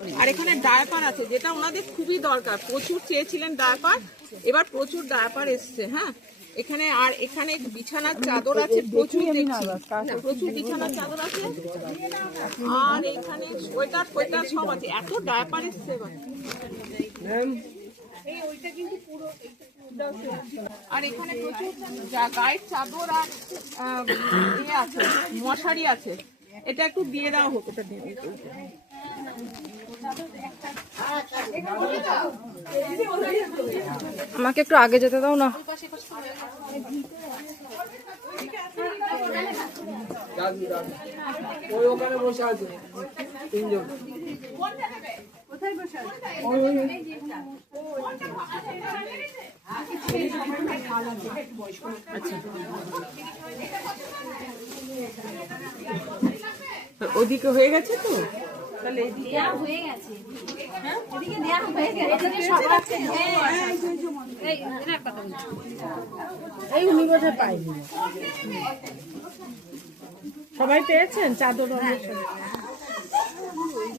আর এখানে ডায়াপার আছে, যেটা ওনাদের খুবই দরকার, প্রচুর চেয়েছিলেন ডায়াপার, এবার প্রচুর ডায়াপার এসছে। হ্যাঁ, এখানে আর এখানে বিছানার চাদর আছে প্রচুর, দেখছি প্রচুর বিছানার চাদর আছে, আর এখানে সোয়েটার ফোয়েটার সব আছে, এত ডায়াপার এসছে এবার। আর এখানে প্রচুর গায়ের চাদর আর ইয়ে আছে, মশারি আছে, এটা একটু দিয়ে দেওয়া হোক, এটা দিয়ে দিতে। আমাকে একটু আগে যেতে দাও না। ওখানে বসে আছে তিনজন। ওদিকে হয়ে গেছে তো, তাহলে এদিকে হয়ে গেছে, এদিকে দেয়া হয়ে গেছে, এদিকে সব আছে। এই উনি বোধহয় পাইনি, সবাই পেয়েছেন চাদর?